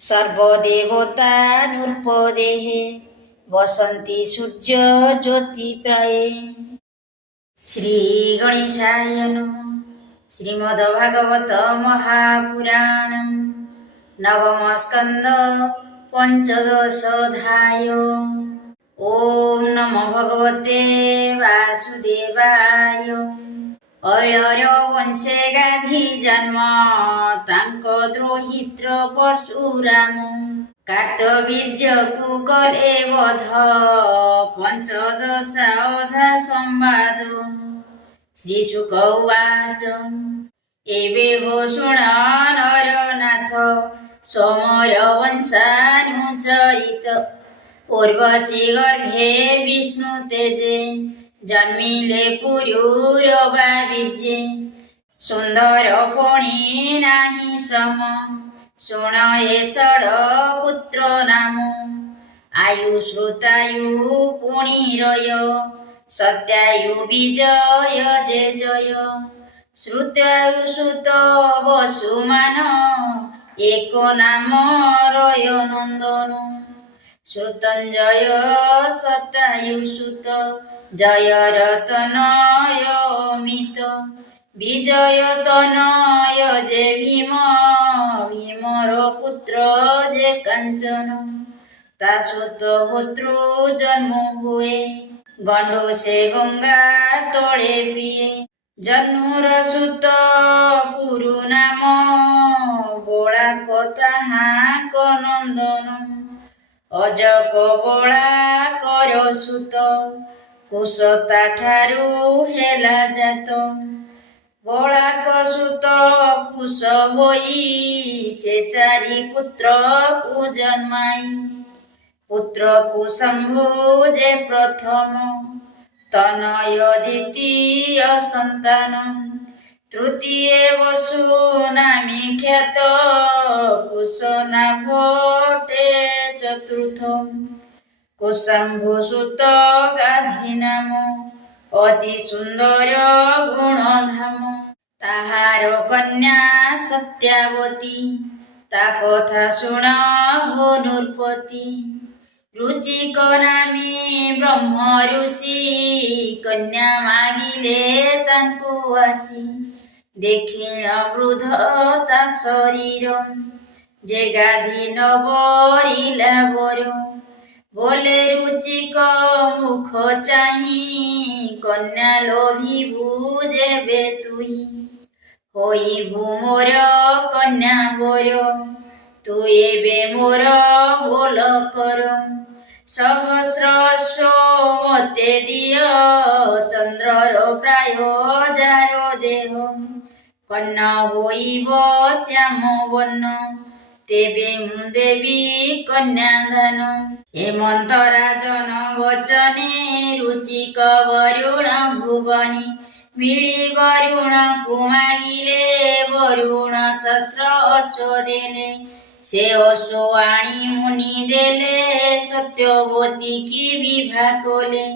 सर्वदेवता नृपदेहे वसन्ति सूर्य ज्योतिप्रये। श्री गणेशाय नमः। श्रीमद्भागवत महापुराणं नवम स्कंद पंचदशोऽध्याय। ओम नमो भगवते वासुदेवाय। अळ्यर वंशे गाधी जन्म तांक द्रोहित्र परशुराम। कार्तवीर्य कुकल वध पंचदशावधा संवाद। श्रीशुक उवाच एवे हो शुण नरनाथ सोमय वंशानुचरित। उर्वशी गर्भे विष्णु तेजे जन्मिले पुरुरवा बीजे। सुंदर पणी नाही सम शुण ए षड पुत्र नाम। आयु श्रुतायु पुणिरय सत्यायु विजय जे जय। श्रुतायु सुत वसुमान एक नाम रय नंदन। श्रुतंजय सत्यायु सुत जय रतनय अमित। विजय तनय जे भीम भीमर पुत्र जे कांचन। तासुत होत्रु जन्म हुए गंडो से गंगा तले पिए। जन्नुर सुत पुरु नाम बड़ाक ताहाक नंदन। अजक बड़ाकर सुत कुशता ठारू हेला जात। बड़ाक सुत कुश होई से चारि पुत्र को जन्माई। पुत्र को शंभु जे प्रथम तनय द्वितीय संतान। तृतीय वसु नामी ख्यात कुशना भटे चतुर्थ। कुशंभु सुत गाधी नाम अति सुंदर गुणधाम। ताहार कन्या सत्यावती ता कथा शुण हो नृपति। रुचिक नामी ब्रह्म ऋषि कन्या मागिले तांकु आसी। देखिण वृद्ध ता शरीर जे गाधी न बरिला बर। बोले रुचिक मुख चाही कन्या लोभिबु जेबे तुई। होइबु मोर कन्या बर तु एबे मोर बोल कर। सहस्रश्व मते दिय चंद्रर प्राय जार देह। कन्या होइब श्याम वर्ण तेबे मु देवी कन्यादान। हेमंत राजन वचने रुचिक वरुण भुवनी। मिली वरुण कुमारिले वरुण सहस्र अश्व देले। से अश्व आणी मुनि देले सत्यवती की विवाह कले।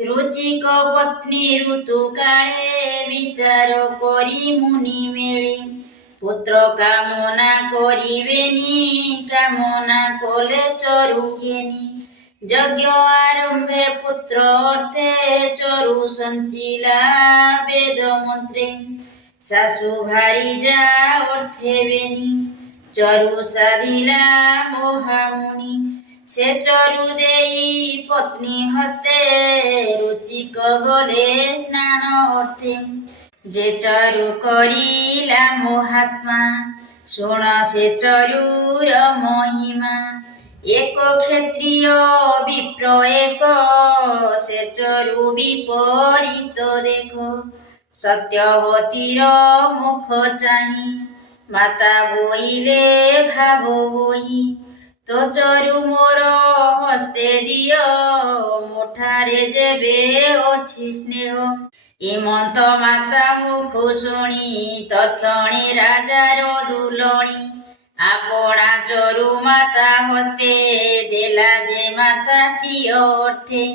रुचिक पत्नी ऋतु काले विचार करी मुनि मेले। पुत्र कामना करिबेनी कामना कले चरु घेनी। यज्ञ आरंभे पुत्र अर्थे चरु संचिला वेद मंत्रे। सासु भारी जा अर्थे बेनी चरु साधिला मोहामुनि। से चरु देई पत्नी हस्ते रुचिक गले स्नान अर्थे। जे चरु करिला मोहात्मा शुण से चरुर महिमा। एक क्षत्रिय विप्र एक से चरु विपरीत देख। सत्यवतीर मुख चाही माता बोइले भाव बोई। तो चरु मोर हस्ते दिय मुठारे जेबे अछि स्नेह। हेमंत माता मुख शुणी तक्षणी राजार दुलणी। आपणा चरु माता हस्ते देला जे माता प्रिय अर्थे।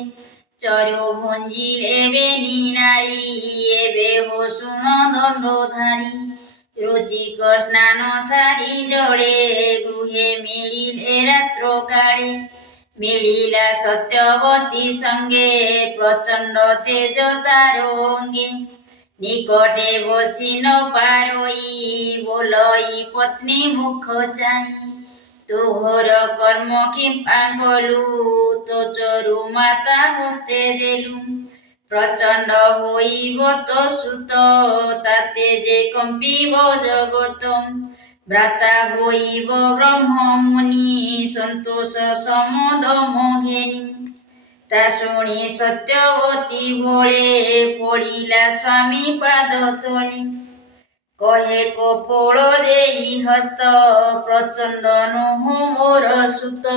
चरु भुंजिले बेनी नारी एबे हो शुण दंडधारी। रुचिक स्नान सारी जड़े गृहे ମିଳିଲେ ରାତ୍ର କାଳେ ମିଳିଲା ସତ୍ୟବତୀ ସଙ୍ଗେ ପ୍ରଚଣ୍ଡ ତେଜ ତାର ଅଙ୍ଗେ ନିକଟେ ବସି ନ ପାରଇ ବୋଲଇ ପତ୍ନୀ ମୁଖ ଚାହିଁ ତୁ ଘୋର କର୍ମ କିମ୍ପା କଲୁ ତୋ ଚରୁ ମାତା ହସ୍ତେ ଦେଲୁ ପ୍ରଚଣ୍ଡ ହୋଇବ ତୋ ସୁତ ତାତେ ଯେ କମ୍ପିବ ଜଗତ ଭ୍ରାତା ହୋଇବ ବ୍ରହ୍ମ ମୁନି ସନ୍ତୋଷ ସମଦମ ଘେନି ତା ଶୁଣି ସତ୍ୟବତୀ ଭୋଳେ ପଡ଼ିଲା ସ୍ୱାମୀ ପାଦ ତଳେ କହେ କପୋଳ ଦେଇ ହସ୍ତ ପ୍ରଚଣ୍ଡ ନୁହଁ ମୋର ସୁତ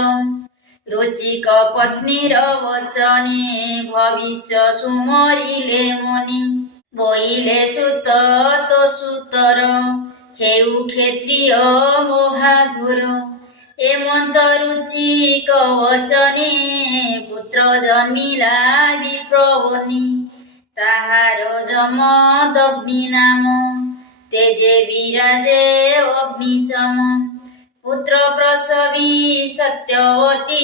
ରୁଚିକ ପତ୍ନୀର ବଚନେ ଭବିଷ୍ୟ ସୁମରିଲେ ମନି ବୋଇଲେ ସୁତ ତୋ ସୁତର ହେଉ କ୍ଷତ୍ରିୟ ମହାଘୋର ଏମନ୍ତ ରୁଚିକ ବଚନେ ପୁତ୍ର ଜନ୍ମିଲା ବିପ୍ରବନି ତାହାର ଯମଦଗ୍ନି ନାମ ତେଜେ ବିରାଜେ ଅଗ୍ନିଶମ ପୁତ୍ର ପ୍ରସବୀ ସତ୍ୟବତୀ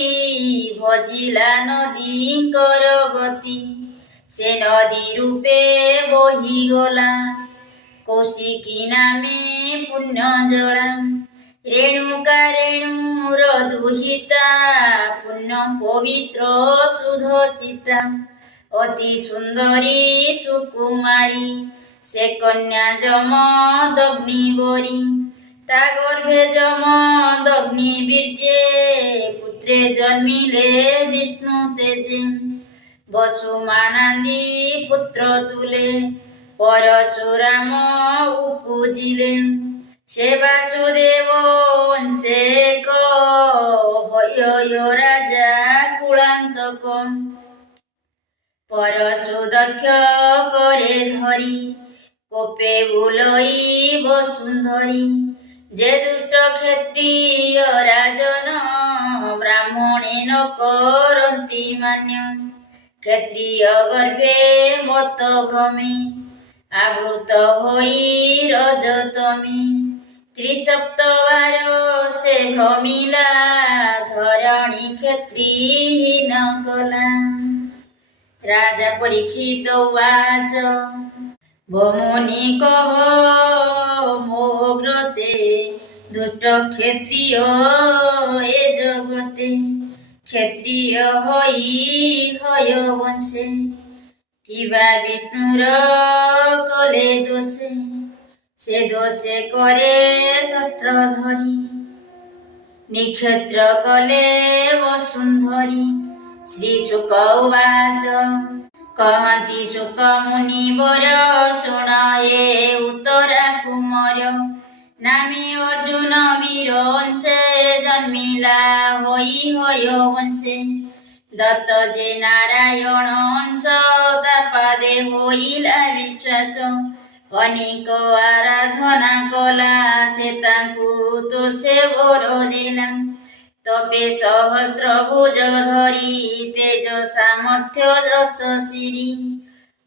ଭଜିଲା ନଦୀଙ୍କର ଗତି ସେ ନଦୀ ରୂପେ ବହିଗଲା କୌଶିକୀ ନାମେ ପୁଣ୍ୟ ଜଳା ରେଣୁକା ରେଣୁର ଦୁହିତା ପୁଣ୍ୟ ପବିତ୍ର ଶୁଦ୍ଧ ଚିତା ଅତି ସୁନ୍ଦରୀ ସୁକୁମାରୀ ସେ କନ୍ୟା ଯମଦଗ୍ନି ବରୀ ତା ଗର୍ଭେ ଯମଦଗ୍ନି ବୀର୍ଯ୍ୟେ ପୁତ୍ରେ ଜନ୍ମିଲେ ବିଷ୍ଣୁ ତେଜେ ବସୁମାନାନ୍ଦି ପୁତ୍ର ତୁଲେ ପରଶୁରାମ ଉପଜିଲେ ସେ ବାସୁଦେବ ଅଂଶେକ ହୟ ରାଜା କୁଳାନ୍ତକ ପରଶୁ ଦକ୍ଷ করে ধরি কোপে বুলই বসুন্ধরি যে দুষ্ট ক্ষেত্রীয় রাজন ব্রাহ্মণে ন করন্তি মান্য ক্ষেত্রীয় গর্ভে মত ভ্রমে আবৃত হই রজতমে ত্রিসপ্তবার সে ভ্রমিলা ধরণী ক্ষেত্রীহীন কলা রাজা পরীক্ষিত উবাচ ভমনি কহ মোগ্রতে দুষ্ট ক্ষেত্রীয় এ জগতে ক্ষেত্রীয় হই হয় বংশে কিবা বিষ্ণুর কলে দোষে সে দোষে করে শস্ত্র ধরি নিক্ষেত্র কলে বসুন্ধরি শ্রী শুক উবাচ কহନ୍ତି শুক মুনিবর শুণ এ উত্তরা কুমর নামে অর্জুন বীর অংশে জন্মিলা হই হয় বংশে দত্ত যে নারায়ণ অংশ তা পাদে হইলা বিশ্বাস অনেক আরাধনা কলা সে তাଙ୍କୁ তো সে বর দেলা তপে সহস্র ভুজ ধরি তেজ সামর্থ্য যশ সিরি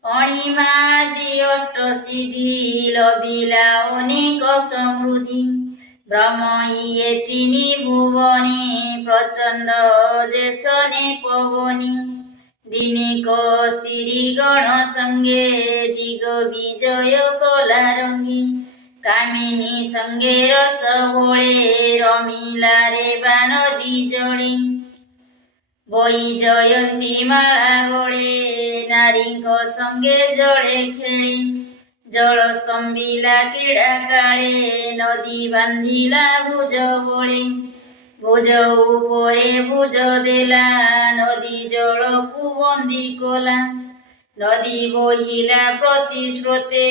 অণিমাদি অষ্ট সিদ্ধি লভিলা অনেক সমৃদ্ধি ব্রহ্ম ইয়ে তিনি ভুবনে প্রচণ্ড যে শনে পবনী দিনিক স্ত্রীগণ সঙ্গে দিগ বিজয় কলা রঙ্গে কামিনী সঙ্গে রস ভোলে রমিলা রে বানদী জলে বই জয়ন্তী মালা গোলে নারীঙ্ক সঙ্গে জলে খেলে জল স্তম্ভিলা ক্রীড়া কালে নদী বান্ধিলা ভুজ বলে ভুজ উপরে ভুজ দেলা নদী জলকু বন্দী কলা নদী বহিলা প্রতি স্রোতে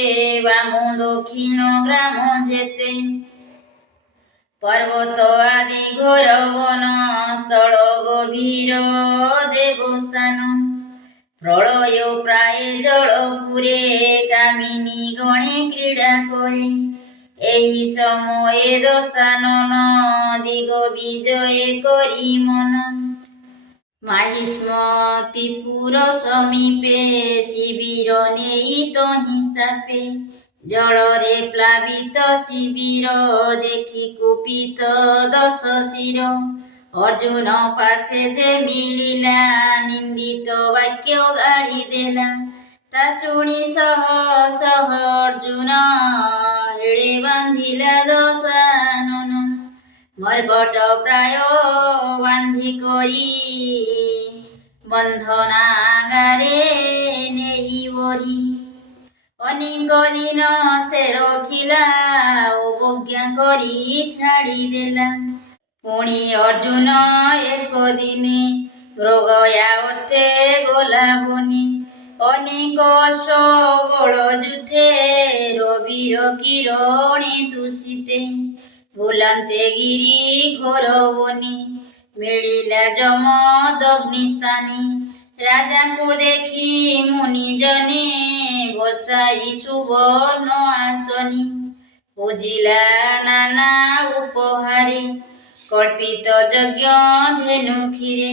বাম দক্ষিণ গ্রাম যেতে পর্বত আদি ঘোর বন স্থল গভীর দেবস্থান প্রলয় প্রায় জলপুরে কামিনী গণে ক্রীড়া করে এই সময়ে দশানন দিগ বিজয়ে করি মন মাহিষ্মতিপুর সমীপে শিবির নেই তহি স্থাপে ଜଳରେ ପ୍ଲାବିତ ଶିବିର ଦେଖି କୁପିତ ଦଶ ଶିର ଅର୍ଜୁନ ପାଶେ ଯେ ମିଳିଲା ନିନ୍ଦିତ ବାକ୍ୟ ଗାଳି ଦେଲା ତା ଶୁଣି ସହ ସହ ଅର୍ଜୁନ ହେଳେ ବାନ୍ଧିଲା ଦଶାନନ ମର୍କଟ ପ୍ରାୟ ବାନ୍ଧି କରି ବନ୍ଧନାଗାରେ ନେଇ ବରି ଅନେକ ଦିନ ସେ ରଖିଲା ଅବଜ୍ଞା କରି ଛାଡ଼ିଦେଲା ପୁଣି ଅର୍ଜୁନ ଏକ ଦିନେ ମୃଗୟା ଅର୍ଥେ ଗଲା ବନି ଅନେକ ସବଳ ଯୁଥେ ରବିର କିରଣେ ତୁଷିତେ ବୁଲନ୍ତେ ଗିରି ଘୋର ବନି ମିଳିଲା ଯମ ଦଗ୍ନି ସ୍ଥାନେ ରାଜାଙ୍କୁ ଦେଖି ମୁନି ଜନେ ବସାଇ ସୁବର୍ଣ୍ଣ ଆସନି ପୂଜିଲା ନାନା ଉପହାରେ କଳ୍ପିତ ଯଜ୍ଞ ଧେନୁ କ୍ଷୀରେ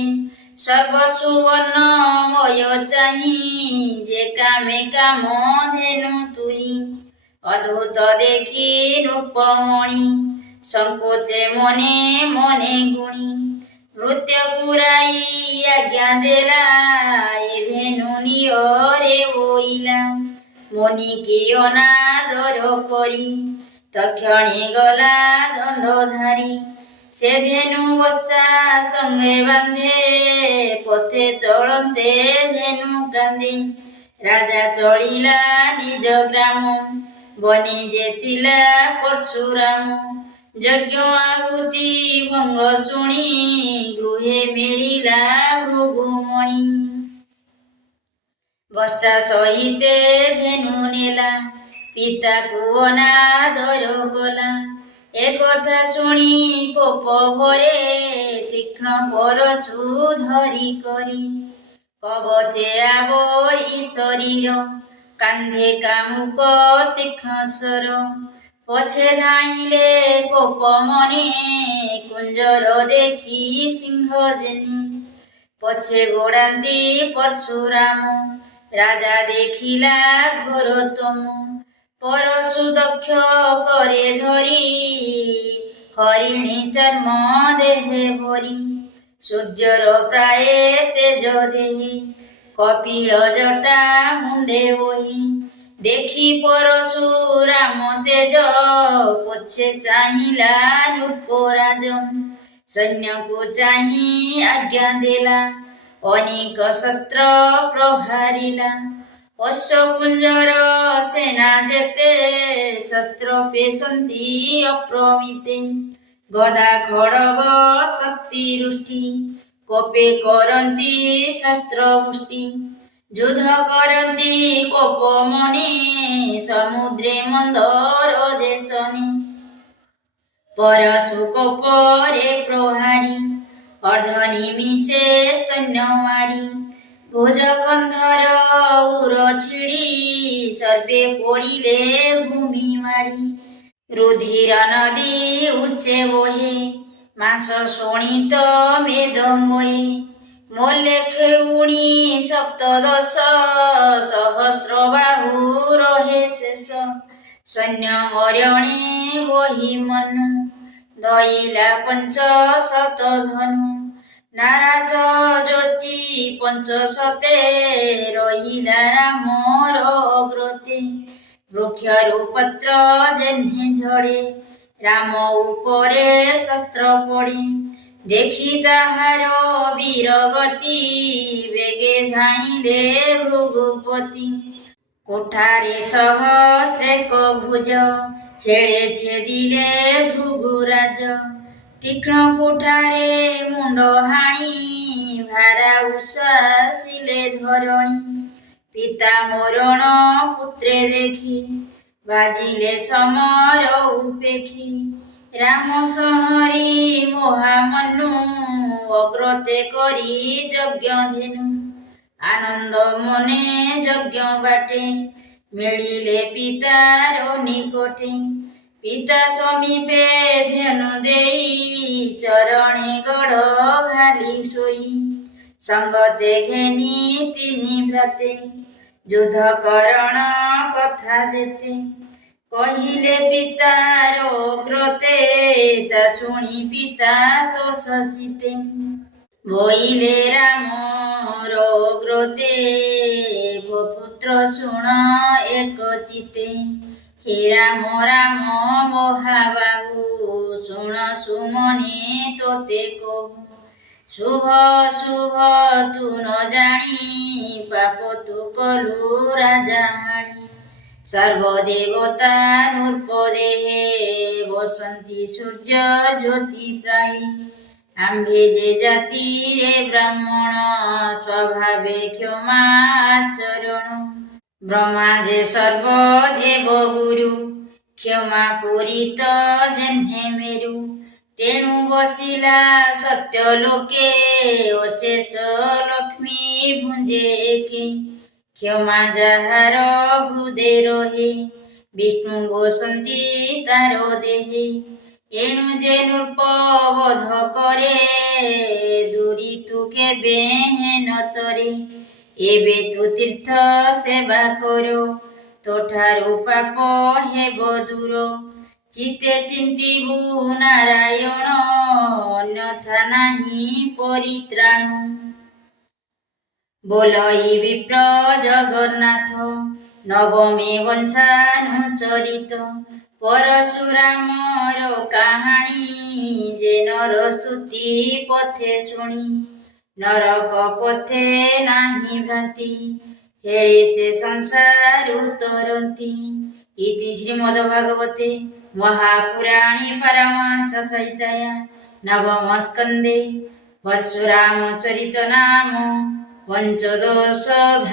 ସର୍ବ ସୁବର୍ଣ୍ଣମୟ ଚାହିଁ ଯେ କାମେ କାମ ଧେନୁ ତୁହି ଅଦ୍ଭୁତ ଦେଖି ରୂପମଣି ସଂକୋଚେ ମନେ ମନେ ଗୁଣି ନୃତ୍ୟ ପୁରାଇ ଆଜ୍ଞା ଦେଲା ଏ ଧେନୁ ନିୟରେ ବୋଇଲା ମୁନି କି ଅନାଦର କରି ତକ୍ଷଣେ ଗଲା ଦଣ୍ଡଧାରୀ ସେ ଧେନୁ ବଚ୍ଚା ସଙ୍ଗେ ବାନ୍ଧେ ପଥେ ଚଳନ୍ତେ ଧେନୁ କାନ୍ଦେ ରାଜା ଚଳିଲା ନିଜ ଗ୍ରାମ ବନି ଯେ ଥିଲା ପରଶୁରାମ ଯଜ୍ଞ ଆହୁତି ଭଙ୍ଗ ଶୁଣି ଗୃହେ ମିଳିଲା ଭୃଗୁମଣି ବର୍ଷା ସହିତେ ଧେନୁ ନେଲା ପିତାକୁ ଅନାଦର କଲା ଏକଥା ଶୁଣି କୋପ ଭରେ ତୀକ୍ଷ୍ଣ ପରଶୁ ଧରି କରି କବଚେ ଆବରି ଶରୀର କାନ୍ଧେ କାମୁକ ତୀକ୍ଷ୍ଣ ସ୍ୱର ପଛେ ଧାଇଁଲେ କୋପ ମନେ କୁଞ୍ଜର ଦେଖି ସିଂହ ଜେନି ପଛେ ଗୋଡ଼ାନ୍ତି ପରଶୁରାମ ରାଜା ଦେଖିଲା ଘୋରତମ ପରଶୁ ଦକ୍ଷ କରେ ଧରି ହରିଣୀ ଚର୍ମ ଦେହେ ଭରି ସୂର୍ଯ୍ୟର ପ୍ରାୟ ତେଜ ଦେହି କପିଳ ଜଟା ମୁଣ୍ଡେ ବହି ଦେଖି ପରଶୁରାମ ତେଜ ପଛେ ଚାହିଁଲା ନୃପରାଜ ସୈନ୍ୟକୁ ଚାହିଁ ଆଜ୍ଞା ଦେଲା ଅନେକ ଶସ୍ତ୍ର ପ୍ରହାରିଲା ଅଶ୍ୱକୁଞ୍ଜର ସେନା ଯେତେ ଶସ୍ତ୍ର ପେଶନ୍ତି ଅପ୍ରମିତେ ଗଦା ଖଡ଼ଗ ଶକ୍ତି ରୁଷ୍ଟି କୋପେ କରନ୍ତି ଶସ୍ତ୍ର ମୁଷ୍ଟି ଯୁଦ୍ଧ କରନ୍ତି କୋପ ମଣି ସମୁଦ୍ରେ ମନ୍ଦର ଯେ ଶନି ପରଶୁ କୋପରେ ପ୍ରହାରୀ ଅର୍ଦ୍ଧ ନିମିଷେ ସୈନ୍ୟ ମାରି ଭୁଜକନ୍ଧର ଉର ଛିଡ଼ି ସର୍ବେ ପଡ଼ିଲେ ଭୂମି ମାଡ଼ି ରୁଧିର ନଦୀ ଉଚ୍ଚେ ବହେ ମାଂସ ଶୋଣିତ ମେଦମୟେ ମଲେ ଖେଉଣି ସପ୍ତଦଶ ସହସ୍ର ବାହୁ ରହେ ଶେଷ ସୈନ୍ୟ ମରଣେ ବହି ମନୁ ଧଇଲା ପଞ୍ଚଶତ ଧନୁ ନାରାଜ ଯୋଚି ପଞ୍ଚଶତେ ରହିଲା ରାମର ଅଗ୍ରତେ ବୃକ୍ଷରୁ ପତ୍ର ଯେହ୍ନେ ଝଡ଼େ ରାମ ଉପରେ ଶସ୍ତ୍ର ପଡ଼େ ଦେଖି ତାହାର ବୀରଗତି ବେଗେ ଧାଇଁଲେ ଭୃଗୁପତି କୋଠାରେ ସହସ୍ରେକ ଭୁଜ ହେଳେ ଛେଦିଲେ ଭୃଗୁରାଜ ତୀକ୍ଷ୍ଣ କୋଠାରେ ମୁଣ୍ଡ ହାଣି ଭାରା ଉଶ୍ୱାସିଲେ ଧରଣୀ ପିତା ମରଣ ପୁତ୍ରେ ଦେଖି ବାଜିଲେ ସମର ଉପେକ୍ଷୀ ରାମ ସଂହରି ମହାମନୁ ଅଗ୍ରତେ କରି ଯଜ୍ଞ ଧେନୁ ଆନନ୍ଦ ମନେ ଯଜ୍ଞ ବାଟେ ମିଳିଲେ ପିତାର ନିକଟେ ପିତା ସମୀପେ ଧେନୁ ଦେଇ ଚରଣେ ଗଡ଼ ଘାଲି ଶୋଇ ସଙ୍ଗତେ ଘେନି ତିନି ଭ୍ରାତେ ଯୁଦ୍ଧ କରଣ କଥା ଯେତେ କହିଲେ ପିତାର କ୍ରୋତେ ତା ଶୁଣି ପିତା ତ ସଚିତେ ବୋଇଲେ ରାମର କ୍ରୋତେ ଭୋ ପୁତ୍ର ଶୁଣ ଏକ ଚିତେ ହେ ରାମ ରାମ ମହାବାହୁ ଶୁଣ ସୁମନେ ତୋତେ କହୁ ଶୁଭ ଶୁଭ ତୁ ନ ଜାଣି ପାପ ତୁ କଲୁ ରାଜାହାଣି ସର୍ବଦେବତା ନୃପଦେହେ ବସନ୍ତି ସୂର୍ଯ୍ୟ ଜ୍ୟୋତି ପ୍ରାୟେ ଆମ୍ଭେ ଯେ ଜାତିରେ ବ୍ରାହ୍ମଣ ସ୍ୱଭାବେ କ୍ଷମା ଆଚରଣ ବ୍ରହ୍ମା ଯେ ସର୍ବଦେବ ଗୁରୁ କ୍ଷମା ପୂରିତ ଯେହ୍ନେ ମେରୁ ତେଣୁ ବସିଲା ସତ୍ୟ ଲୋକେ ଅଶେଷ ଲକ୍ଷ୍ମୀ ଭୁଞ୍ଜେ ଏକେ କ୍ଷମା ଯାହାର ହୃଦେ ରହେ ବିଷ୍ଣୁ ବସନ୍ତି ତାର ଦେହେ ଏଣୁ ଯେ ନୃପବଧ କରେ ଦୂରି ତୁ କେବେ ହେନ ତରେ ଏବେ ତୁ ତୀର୍ଥ ସେବା କର ତୋଠାରୁ ପାପ ହେବ ଦୂର ଚିତେ ଚିନ୍ତିବୁ ନାରାୟଣ ଅନ୍ୟଥା ନାହିଁ ପରିତ୍ରାଣ ବୋଲଇ ବିପ୍ର ଜଗନ୍ନାଥ ନବମେ ବଂଶାନୁଚରିତ ପରଶୁରାମର କାହାଣୀ ଯେ ନର ସ୍ତୁତି ପଥେ ଶୁଣି ନରକ ପଥେ ନାହିଁ ଭ୍ରାନ୍ତି ହେଳେ ସେ ସଂସାରୁ ତରନ୍ତି ଇତି ଶ୍ରୀମଦ୍ଭାଗବତେ ମହାପୁରାଣେ ପାରମହଂସ ସଂହିତାୟା ନବମ ସ୍କନ୍ଧେ ପରଶୁରାମ ଚରିତ ନାମ ପଞ୍ଚଦଶୋऽଧ୍ୟାୟ।